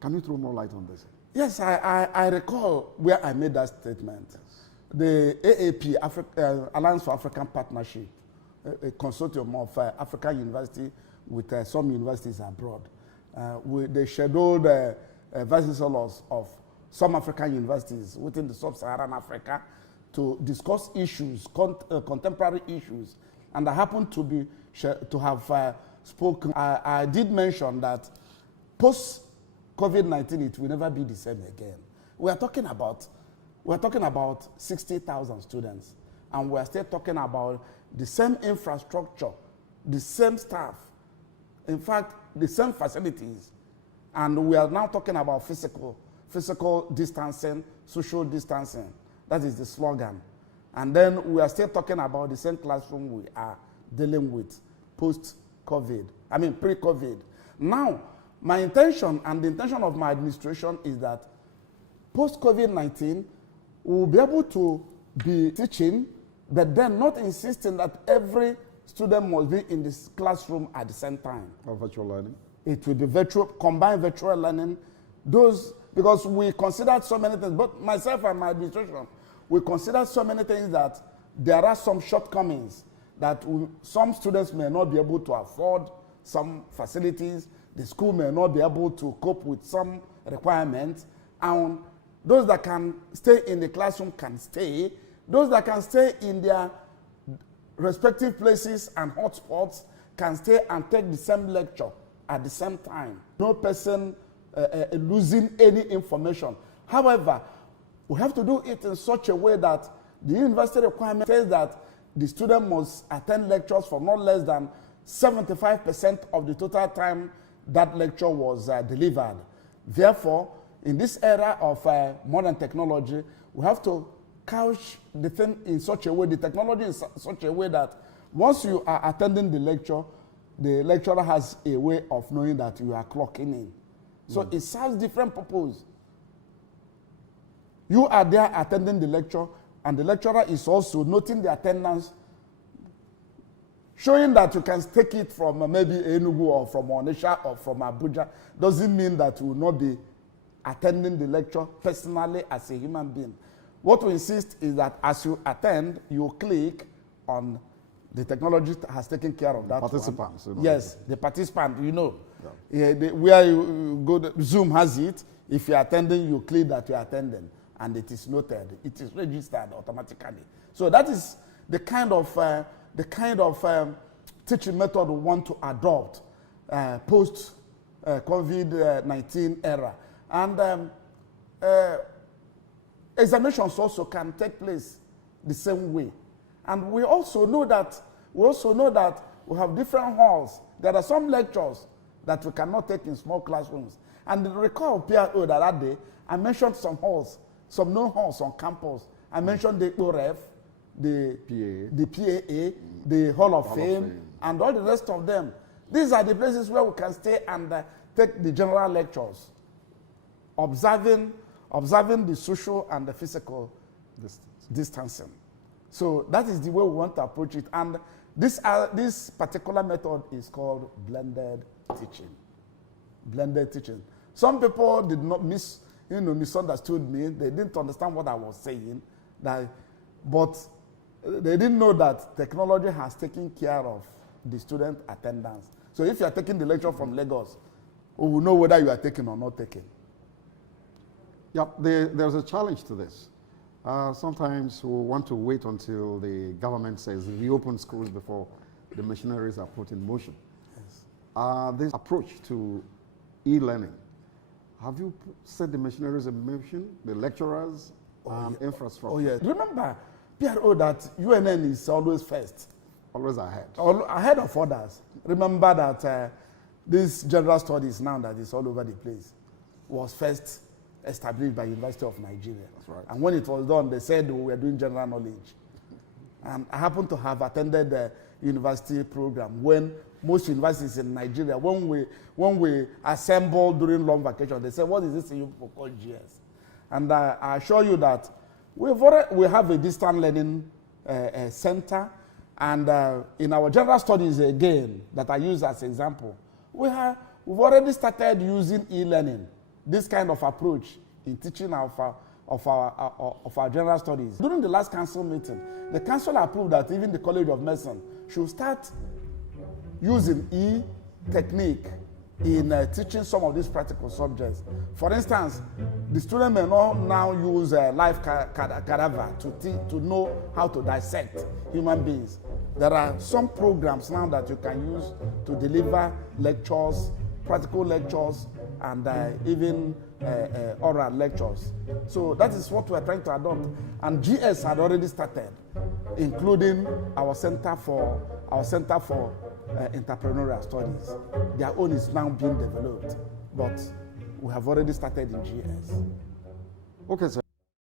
Can you throw more light on this? Yes, I recall where I made that statement. Yes. The AAP, Alliance for African Partnership, a consortium of African universities with some universities abroad. They scheduled vice chancellors of some African universities within the sub-Saharan Africa to discuss issues, contemporary issues. And I happened to have spoken. I did mention that post-COVID-19, it will never be the same again. We're talking about 60,000 students, and we're still talking about the same infrastructure, the same staff, in fact, the same facilities. And we are now talking about physical distancing, social distancing. That is the slogan. And then we are still talking about the same classroom we are dealing with pre-COVID. Now, my intention and the intention of my administration is that post-COVID-19, we will be able to be teaching, but then not insisting that every student must be in this classroom at the same time. Or virtual learning? It will be combined virtual learning. Because we considered so many things, both myself and my administration, we considered so many things that there are some shortcomings, that some students may not be able to afford some facilities, the school may not be able to cope with some requirements, and those that can stay in the classroom can stay. Those that can stay in their respective places and hotspots can stay and take the same lecture at the same time. No person losing any information. However, we have to do it in such a way that the university requirement says that the student must attend lectures for not less than 75% of the total time that lecture was delivered. Therefore, in this era of modern technology, we have to couch the thing in such a way, the technology in such a way that once you are attending the lecturer has a way of knowing that you are clocking in. So it serves different purpose. You are there attending the lecture, and the lecturer is also noting the attendance, showing that you can take it from maybe Enugu or from Onitsha or from Abuja. Doesn't mean that you will not be attending the lecture personally as a human being. What we insist is that as you attend, you click on the technology has taken care of that. Participants. You know. Yes, the participant, you know. Yeah. Where you go, Zoom has it. If you're attending, you click that you're attending, and it is noted. It is registered automatically. So that is the kind of teaching method we want to adopt post COVID-19 era. And examinations also can take place the same way. And we also know that we have different halls. There are some lectures that we cannot take in small classrooms. And recall PRO that day, I mentioned some halls, some known halls on campus. I mentioned the OREF, the PAA, the Hall of Fame, and all the rest of them. These are the places where we can stay and take the general lectures, observing the social and the physical distancing. So that is the way we want to approach it. And this particular method is called blended teaching. Blended teaching. Some people did not misunderstood me. They didn't understand what I was saying. But they didn't know that technology has taken care of the student attendance. So if you are taking the lecture from Lagos, we will know whether you are taking or not taking. Yeah, there's a challenge to this. Sometimes we want to wait until the government says reopen schools before the machineries are put in motion. Yes. This approach to e-learning, have you set the machineries in motion, the lecturers, infrastructure? Oh, yes. Remember, PRO, that UNN is always first. Always ahead. Ahead of others. Remember that this general studies now that is all over the place was first established by University of Nigeria. That's right. And when it was done, they said we were doing general knowledge. And I happen to have attended the university program when most universities in Nigeria, when we assembled during long vacation, they said, what is this you call GS? And I assure you that we have a distance learning center. And in our general studies again, that I use as example, we've already started using e-learning. this kind of approach in teaching of our general studies. During the last council meeting, the council approved that even the College of Medicine should start using e-technique in teaching some of these practical subjects. For instance, the student may not now use live cadaver to know how to dissect human beings. There are some programs now that you can use to deliver lectures, practical lectures, and even oral lectures. So that is what we are trying to adopt. And GS had already started, including our Center for Entrepreneurial Studies. Their own is now being developed, but we have already started in GS. Okay, sir.